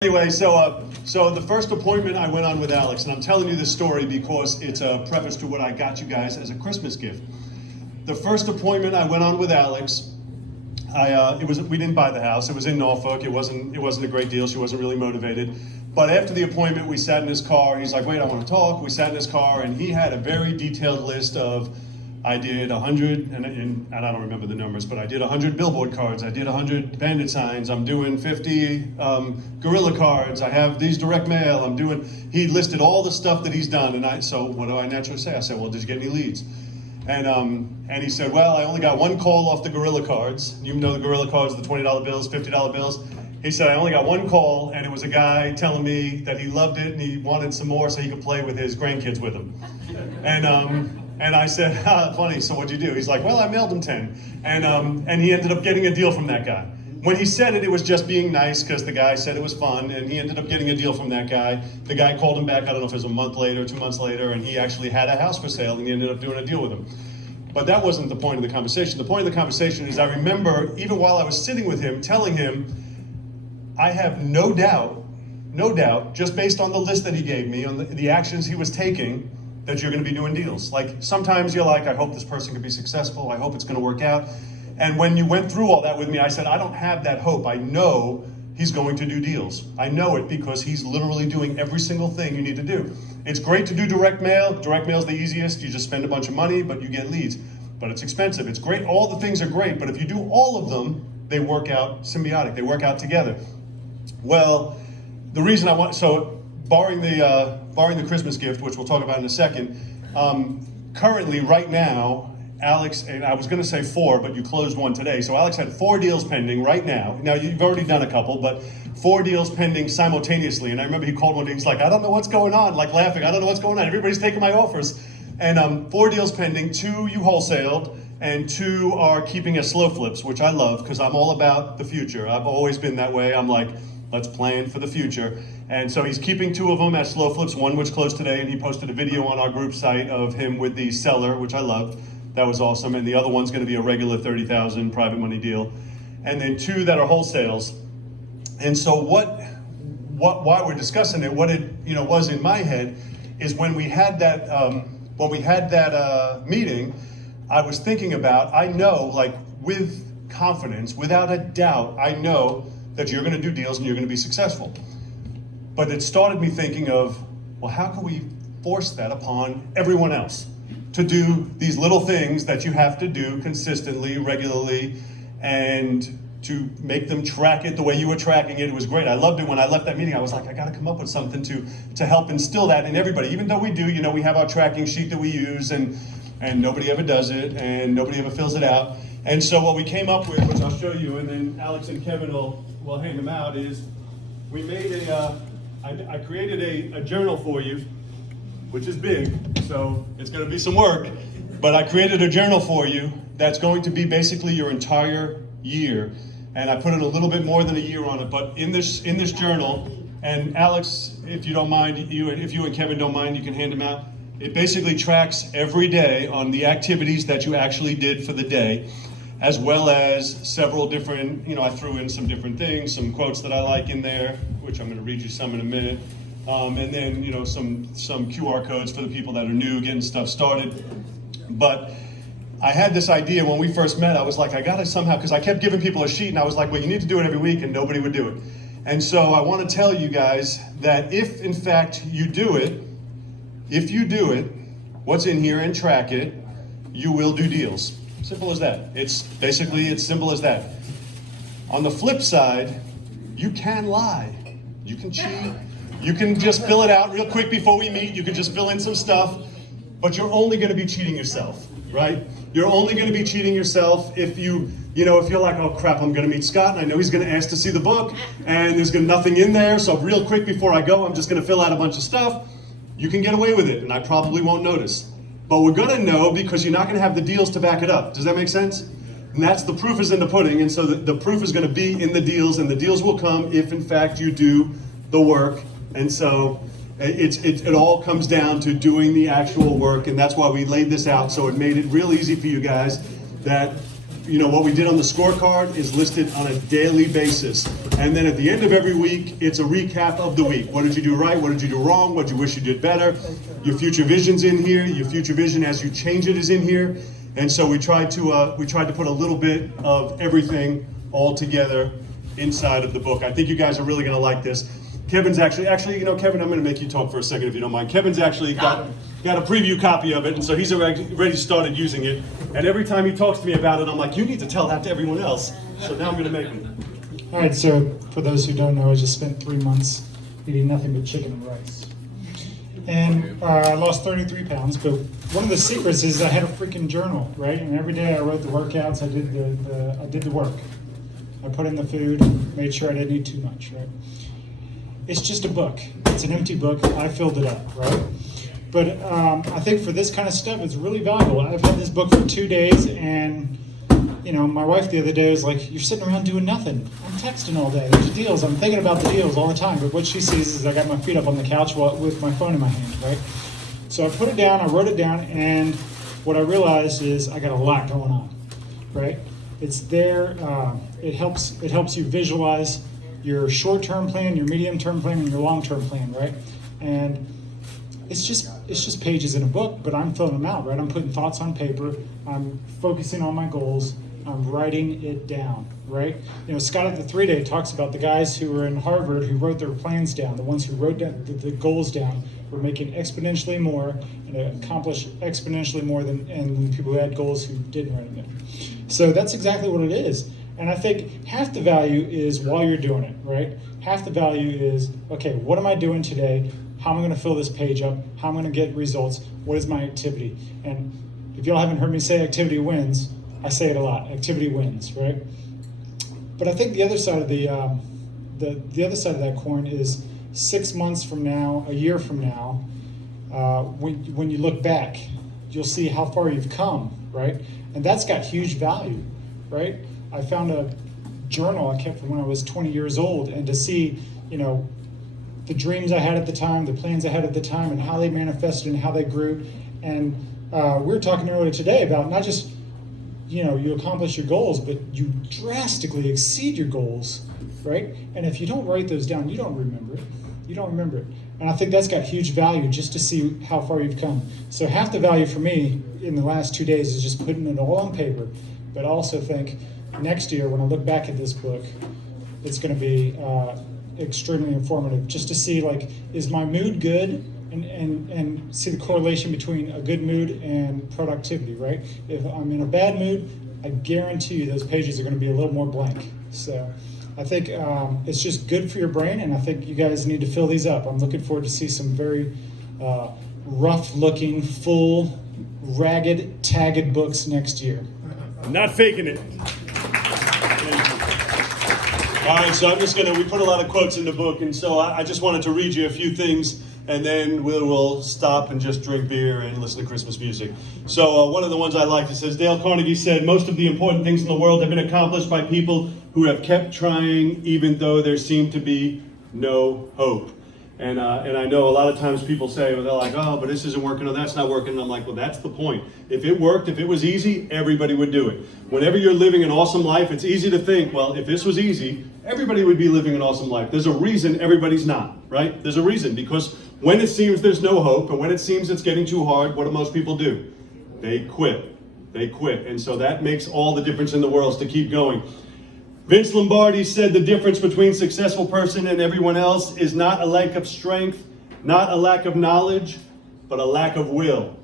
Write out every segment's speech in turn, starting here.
Anyway, so the first appointment I went on with Alex, and I'm telling you this story because it's a preface to what I got you guys as a Christmas gift. The first appointment I went on with Alex, we didn't buy the house. It was in Norfolk. It wasn't a great deal. She wasn't really motivated. But after the appointment, we sat in his car. He's like, "Wait, I want to talk." We sat in his car, and he had a very detailed list of. I did 100, and I don't remember the numbers, but I did 100 billboard cards. I did 100 bandit signs. I'm doing 50 gorilla cards. I have these direct mail. He listed all the stuff that he's done. And so what do I naturally say? I said, "Well, did you get any leads?" And he said, "Well, I only got one call off the gorilla cards." You know the gorilla cards, the $20 bills, $50 bills. He said, "I only got one call, and it was a guy telling me that he loved it and he wanted some more so he could play with his grandkids with him." And I said, "Funny, so what'd you do?" He's like, "Well, I mailed him 10. And he ended up getting a deal from that guy. When he said it, it was just being nice because the guy said it was fun, and he ended up getting a deal from that guy. The guy called him back, I don't know if it was a month later, 2 months later, and he actually had a house for sale, and he ended up doing a deal with him. But that wasn't the point of the conversation. The point of the conversation is I remember, even while I was sitting with him, telling him, I have no doubt, just based on the list that he gave me, on the actions he was taking, that you're going to be doing deals. Like sometimes you're like, I hope this person can be successful. I hope it's going to work out. And when you went through all that with me, I said, I don't have that hope. I know he's going to do deals. I know it because he's literally doing every single thing you need to do. It's great to do direct mail. Direct mail is the easiest. You just spend a bunch of money, but you get leads. But it's expensive. It's great. All the things are great. But if you do all of them, they work out symbiotic. They work out together. Well, the reason barring the Christmas gift, which we'll talk about in a second, currently, right now, Alex, and I was going to say 4, but you closed one today. So Alex had 4 deals pending right now. Now, you've already done a couple, but 4 deals pending simultaneously. And I remember he called one day, he's like, I don't know what's going on, like laughing. I don't know what's going on. Everybody's taking my offers. And 4 deals pending, 2 you wholesaled, and 2 are keeping as slow flips, which I love because I'm all about the future. I've always been that way. I'm like, let's plan for the future. And so he's keeping 2 of them as slow flips, one which closed today, and he posted a video on our group site of him with the seller, which I loved. That was awesome. And the other one's going to be a regular 30,000 private money deal. And then 2 that are wholesales. And so why we're discussing it, what it was in my head is when we had that meeting, I was thinking about, I know, like with confidence, without a doubt, I know that you're going to do deals and you're going to be successful. But it started me thinking of, well, how can we force that upon everyone else to do these little things that you have to do consistently, regularly, and to make them track it the way you were tracking it. It was great. I loved it. When I left that meeting, I was like, I got to come up with something to help instill that in everybody. Even though we do, we have our tracking sheet that we use, and nobody ever does it, and nobody ever fills it out. And so what we came up with, which I'll show you, and then Alex and Kevin will hang them out, is we made I created a journal for you, which is big, so it's going to be some work, but I created a journal for you that's going to be basically your entire year, and I put it a little bit more than a year on it, but in this journal, and Alex, if you don't mind, if you and Kevin don't mind, you can hand them out. It basically tracks every day on the activities that you actually did for the day, as well as several different, I threw in some different things, some quotes that I like in there, which I'm going to read you some in a minute. And then, some QR codes for the people that are new, getting stuff started. But I had this idea when we first met. I was like, I got to somehow, because I kept giving people a sheet, and I was like, well, you need to do it every week, and nobody would do it. And so I want to tell you guys that if, in fact, you do it, what's in here and track it, you will do deals. Simple as that. It's simple as that. On the flip side, you can lie. You can cheat. You can just fill it out real quick before we meet. You can just fill in some stuff, but you're only going to be cheating yourself, right? You're only going to be cheating yourself if if you're like, oh crap, I'm going to meet Scott, and I know he's going to ask to see the book, and there's nothing in there, so real quick before I go, I'm just going to fill out a bunch of stuff. You can get away with it, and I probably won't notice. But we're going to know because you're not going to have the deals to back it up. Does that make sense? And that's the proof is in the pudding, and so the proof is going to be in the deals, and the deals will come if, in fact, you do the work. And so it all comes down to doing the actual work, and that's why we laid this out, so it made it real easy for you guys that, what we did on the scorecard is listed on a daily basis. And then at the end of every week, it's a recap of the week. What did you do right? What did you do wrong? What do you wish you did better? Your future vision's in here. Your future vision as you change it is in here. And so we tried to put a little bit of everything all together inside of the book. I think you guys are really going to like this. Kevin's actually, you know, Kevin, I'm going to make you talk for a second if you don't mind. Kevin's actually got a preview copy of it, and so he's already started using it. And every time he talks to me about it, I'm like, you need to tell that to everyone else. So now I'm going to make him. All right, so for those who don't know, I just spent 3 months eating nothing but chicken and rice. And I lost 33 pounds, but one of the secrets is I had a freaking journal, right? And every day I wrote the workouts, I did the work. I put in the food, made sure I didn't eat too much, right? It's just a book. It's an empty book. I filled it up, right? But I think for this kind of stuff, it's really valuable. I've had this book for 2 days, and you know, my wife the other day was like, "You're sitting around doing nothing." I'm texting all day. There's deals. I'm thinking about the deals all the time. But what she sees is I got my feet up on the couch with my phone in my hand, right? So I put it down. I wrote it down, and what I realized is I got a lot going on, right? It's there. It helps you visualize your short-term plan, your medium-term plan, and your long-term plan, right? And it's just pages in a book, but I'm filling them out, right? I'm putting thoughts on paper. I'm focusing on my goals. I'm writing it down, right? You know, Scott at the 3-Day talks about the guys who were in Harvard who wrote their plans down. The ones who wrote down the goals down were making exponentially more and accomplished exponentially more than the people who had goals who didn't write them down. So that's exactly what it is. And I think half the value is while you're doing it, right? Half the value is, okay, what am I doing today? How am I going to fill this page up? How am I going to get results? What is my activity? And if y'all haven't heard me say activity wins, I say it a lot. Activity wins, right? But I think the other side of the other side of that coin is 6 months from now, a year from now, when you look back, you'll see how far you've come, right? And that's got huge value, right? I found a journal I kept from when I was 20 years old, and to see, you know, the dreams I had at the time, the plans I had at the time, and how they manifested and how they grew. And we were talking earlier today about not just, you know, you accomplish your goals, but you drastically exceed your goals, right? And if you don't write those down, you don't remember it. You don't remember it. And I think that's got huge value just to see how far you've come. So half the value for me in the last 2 days is just putting it all on paper. But I also think next year, when I look back at this book, it's going to be extremely informative just to see, like, is my mood good? And see the correlation between a good mood and productivity, right? If I'm in a bad mood, I guarantee you those pages are going to be a little more blank. So I think it's just good for your brain, and I think you guys need to fill these up. I'm looking forward to see some very rough-looking, full, ragged, tagged books next year. I'm not faking it. All right, so we put a lot of quotes in the book, and so I just wanted to read you a few things, and then we'll stop and just drink beer and listen to Christmas music. So one of the ones I liked, it says, Dale Carnegie said, most of the important things in the world have been accomplished by people who have kept trying even though there seemed to be no hope. And I know a lot of times people say, well, they're like, oh, but this isn't working, or that's not working. And I'm like, well, that's the point. If it worked, if it was easy, everybody would do it. Whenever you're living an awesome life, it's easy to think, well, if this was easy, everybody would be living an awesome life. There's a reason everybody's not, right? There's a reason, because when it seems there's no hope, and when it seems it's getting too hard, what do most people do? They quit. They quit. And so that makes all the difference in the world, is to keep going. Vince Lombardi said the difference between a successful person and everyone else is not a lack of strength, not a lack of knowledge, but a lack of will.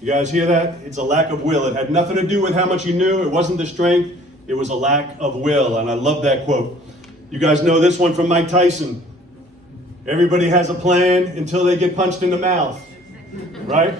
You guys hear that? It's a lack of will. It had nothing to do with how much you knew. It wasn't the strength. It was a lack of will. And I love that quote. You guys know this one from Mike Tyson. Everybody has a plan until they get punched in the mouth, right?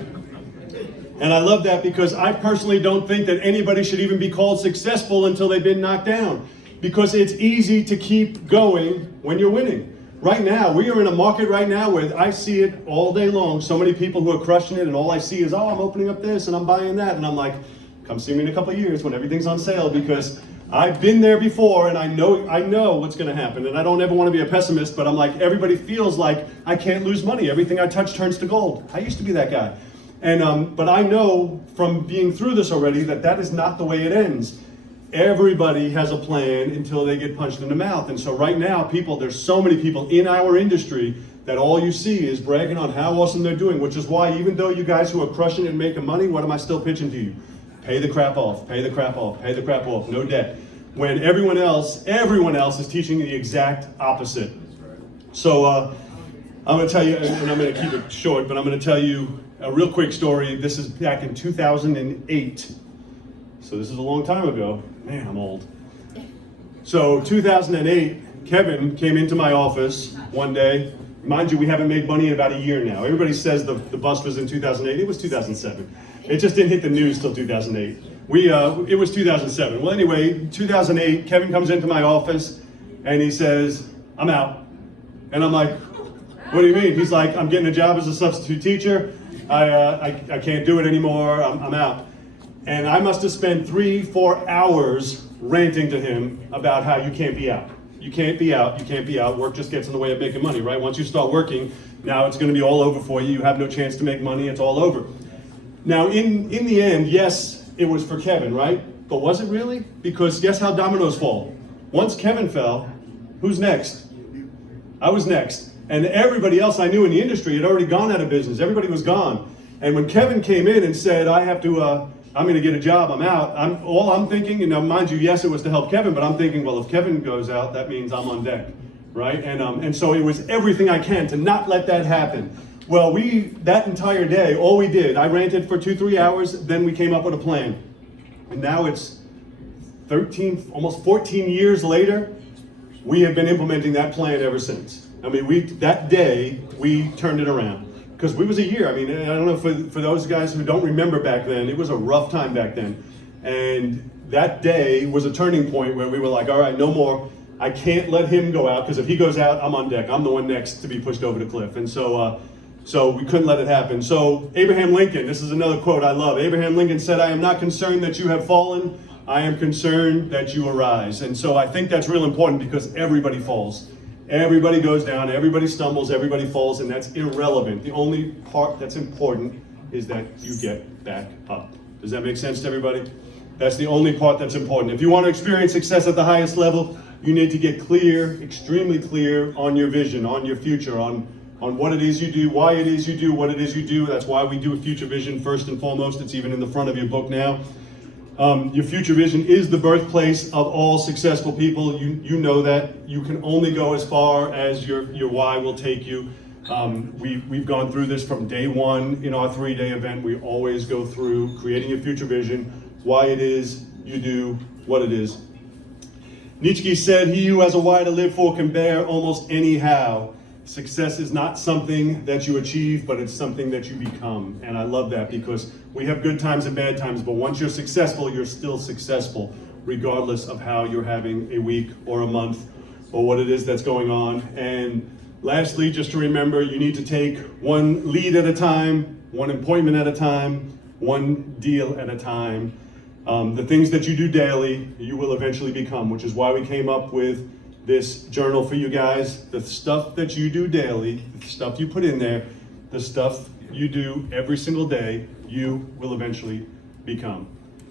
And I love that, because I personally don't think that anybody should even be called successful until they've been knocked down, because it's easy to keep going when you're winning. Right now, we are in a market right now where I see it all day long. So many people who are crushing it, and all I see is, oh, I'm opening up this and I'm buying that. And I'm like, come see me in a couple of years when everything's on sale, because I've been there before, and I know what's going to happen. And I don't ever want to be a pessimist, but I'm like, everybody feels like I can't lose money. Everything I touch turns to gold. I used to be that guy. And but I know from being through this already that is not the way it ends. everybody has a plan until they get punched in the mouth. And so right now, there's so many people in our industry that all you see is bragging on how awesome they're doing, which is why even though you guys who are crushing and making money, what am I still pitching to you? Pay the crap off, pay the crap off, pay the crap off, no debt. When everyone else is teaching the exact opposite. So I'm gonna tell you, and I'm gonna keep it short, but I'm gonna tell you a real quick story. This is back in 2008. So this is a long time ago. Man, I'm old. So 2008, Kevin came into my office one day. Mind you, we haven't made money in about a year now. Everybody says the bust was in 2008. It was 2007. It just didn't hit the news till 2008. It was 2007. Well, anyway, 2008, Kevin comes into my office and he says, I'm out. And I'm like, what do you mean? He's like, I'm getting a job as a substitute teacher. I can't do it anymore. I'm out. And I must have spent 3-4 hours ranting to him about how you can't be out. You can't be out, you can't be out. Work just gets in the way of making money, right? Once you start working, now it's gonna be all over for you. You have no chance to make money, it's all over. Now, in the end, yes, it was for Kevin, right? But was it really? Because guess how dominoes fall? Once Kevin fell, who's next? I was next. And everybody else I knew in the industry had already gone out of business. Everybody was gone. And when Kevin came in and said, I'm going to get a job, I'm out, I'm thinking, and now mind you, yes, it was to help Kevin, but I'm thinking, well, if Kevin goes out, that means I'm on deck, right? And so it was everything I can to not let that happen. Well, that entire day, all we did, I ranted for 2-3 hours, then we came up with a plan. And now it's 13, almost 14 years later, we have been implementing that plan ever since. I mean, that day, we turned it around. Because we was a year. I mean, I don't know, for those guys who don't remember back then, it was a rough time back then. And that day was a turning point where we were like, all right, no more. I can't let him go out, because if he goes out, I'm on deck. I'm the one next to be pushed over the cliff. And so we couldn't let it happen. So Abraham Lincoln, this is another quote I love. Abraham Lincoln said, I am not concerned that you have fallen. I am concerned that you arise. And so I think that's real important, because everybody falls. Everybody goes down, everybody stumbles, everybody falls, and that's irrelevant. The only part that's important is that you get back up. Does that make sense to everybody? That's the only part that's important. If you want to experience success at the highest level, you need to get clear, extremely clear on your vision, on your future, on what it is you do, why it is you do, what it is you do. That's why we do a future vision first and foremost. It's even in the front of your book now. Your future vision is the birthplace of all successful people. You know that. You can only go as far as your why will take you. We've gone through this from day one in our 3-day event. We always go through creating your future vision, why it is you do what it is. Nietzsche said, he who has a why to live for can bear almost anyhow. Success is not something that you achieve, but it's something that you become. And I love that, because we have good times and bad times, but once you're successful, you're still successful, regardless of how you're having a week or a month or what it is that's going on. And lastly, just to remember, you need to take one lead at a time, one appointment at a time, one deal at a time. The things that you do daily, you will eventually become, which is why we came up with this journal for you guys. The stuff that you do daily, the stuff you put in there, the stuff you do every single day, you will eventually become.